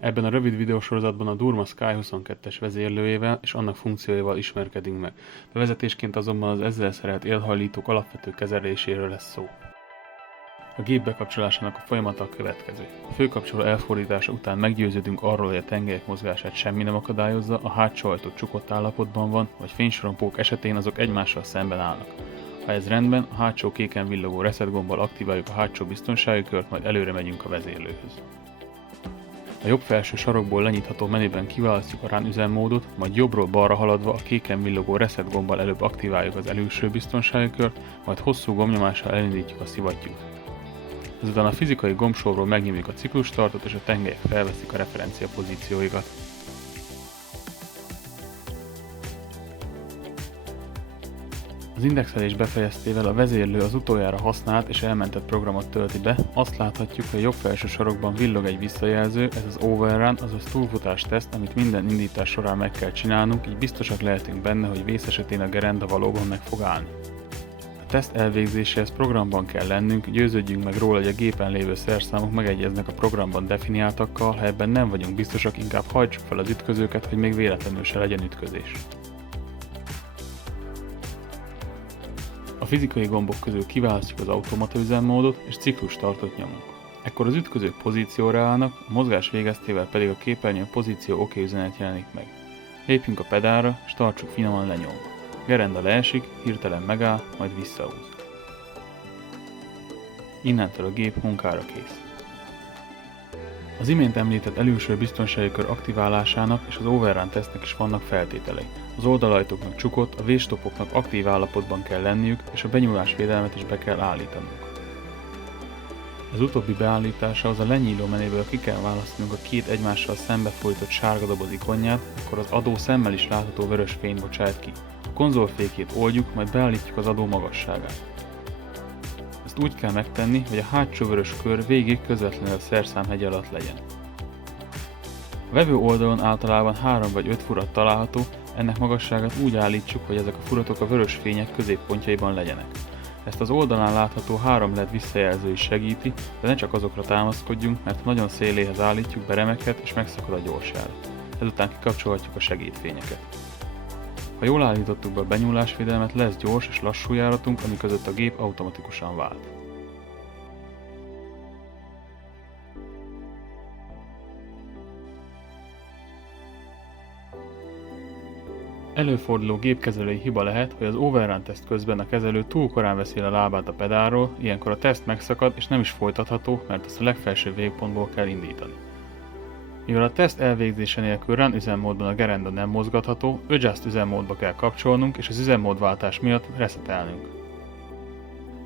Ebben a rövid videósorozatban a Durma Sky 22-es vezérlőjével és annak funkcióival ismerkedünk meg. Bevezetésként azonban az ezzel szerelt élhajlítók alapvető kezeléséről lesz szó. A gép bekapcsolásának a folyamata a következő. A főkapcsoló elfordítása után meggyőződünk arról, hogy a tengelyek mozgását semmi nem akadályozza, a hátsó ajtó csukott állapotban van, vagy fénysorompók esetén azok egymással szemben állnak. Ha ez rendben, a hátsó kéken villogó reset gombbal aktiváljuk a hátsó biztonsági kört, majd előre megyünk a vezérlőhöz. A jobb felső sarokból lenyitható menüben kiválasztjuk a run üzemmódot, majd jobbról balra haladva a kéken villogó reset gombbal előbb aktiváljuk az előső biztonsági kört, majd hosszú gombnyomással elindítjuk a szivattyút. Ezután a fizikai gombsorról megnyomjuk a ciklustartot, és a tengelyek felveszik a referencia pozícióikat. Az indexelés befejeztével a vezérlő az utoljára használt és elmentett programot tölti be, azt láthatjuk, hogy a jobb felső sarokban villog egy visszajelző, ez az overrun, azaz túlfutás teszt, amit minden indítás során meg kell csinálnunk, így biztosak lehetünk benne, hogy vész esetén a gerenda valóban meg fog állni. A teszt elvégzéséhez programban kell lennünk, győződjünk meg róla, hogy a gépen lévő szerszámok megegyeznek a programban definiáltakkal, ha ebben nem vagyunk biztosak, inkább hajtsuk fel az ütközőket, hogy még véletlenül se legyen ütközés. A fizikai gombok közül kiválasztjuk az automata üzemmódot és ciklustartot nyomunk. Ekkor az ütközők pozícióra állnak, a mozgás végeztével pedig a képernyőn pozíció OK üzenet jelenik meg. Lépjünk a pedálra, és tartsuk finoman lenyomva. Gerenda leesik, hirtelen megáll, majd visszahúz. Innentől a gép munkára kész. Az imént említett előső biztonsági kör aktiválásának és az overrun tesztnek is vannak feltételei. Az oldalajtóknak csukott, a V-stopoknak aktív állapotban kell lenniük, és a benyúlásvédelmet is be kell állítanunk. Az utóbbi beállításához a lenyíló menüből ki kell választanunk a két egymással szembefolytott sárga doboz ikonját, akkor az adó szemmel is látható vörös fényt bocsájt ki. A konzolfékét oldjuk, majd beállítjuk az adó magasságát. Ezt úgy kell megtenni, hogy a hátsó vörös kör végig közvetlenül a szerszámhegy alatt legyen. A vevő oldalon általában 3 vagy 5 furat található, ennek magasságát úgy állítsuk, hogy ezek a furatok a vörös fények középpontjaiban legyenek. Ezt az oldalán látható 3 LED visszajelző is segíti, de ne csak azokra támaszkodjunk, mert ha nagyon széléhez állítjuk, beremeghet és megszakad a gyorsjárat. Ezután kikapcsolhatjuk a segédfényeket. Ha jól állítottuk be a benyúlásvédelmet, lesz gyors és lassú járatunk, ami között a gép automatikusan vált. Előforduló gépkezelői hiba lehet, hogy az overrun teszt közben a kezelő túl korán veszi a lábát a pedálról, ilyenkor a teszt megszakad és nem is folytatható, mert azt a legfelsőbb végpontból kell indítani. Mivel a teszt elvégzése nélkül run üzemmódban a gerenda nem mozgatható, adjust üzemmódba kell kapcsolnunk és az üzemmódváltás miatt resetelnünk.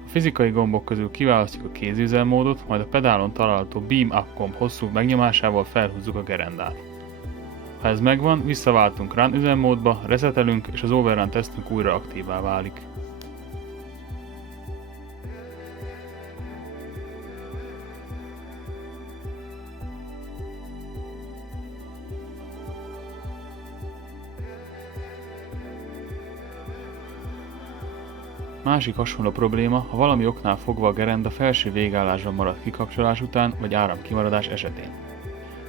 A fizikai gombok közül kiválasztjuk a kézüzemmódot, majd a pedálon található Beam Up gomb hosszú megnyomásával felhúzzuk a gerendát. Ha ez megvan, visszaváltunk run üzemmódba, resetelünk és az overrun tesztünk újra aktívá válik. Másik hasonló probléma, ha valami oknál fogva a gerenda felső végállásban marad kikapcsolás után vagy áramkimaradás esetén.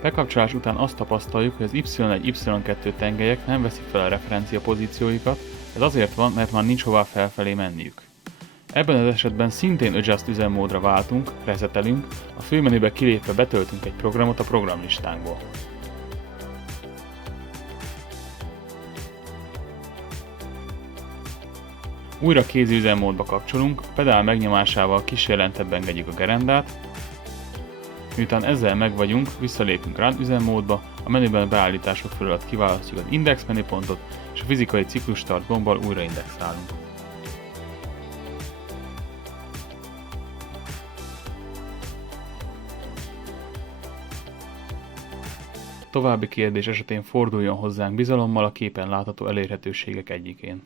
Bekapcsolás után azt tapasztaljuk, hogy az Y1-Y2 tengelyek nem veszik fel a referencia pozícióikat, ez azért van, mert már nincs hová felfelé menniük. Ebben az esetben szintén adjust üzemmódra váltunk, resetelünk, a főmenübe kilépve betöltünk egy programot a programlistánkból. Újra kézi üzemmódba kapcsolunk, a pedál megnyomásával kísérletebb engedjük a gerendát. Miután ezzel meg vagyunk, visszalépünk run üzemmódba, a menüben a beállítások felett kiválasztjuk az index menüpontot, és a fizikai ciklustart gombbal újra indexálunk. További kérdés esetén forduljon hozzánk bizalommal a képen látható elérhetőségek egyikén.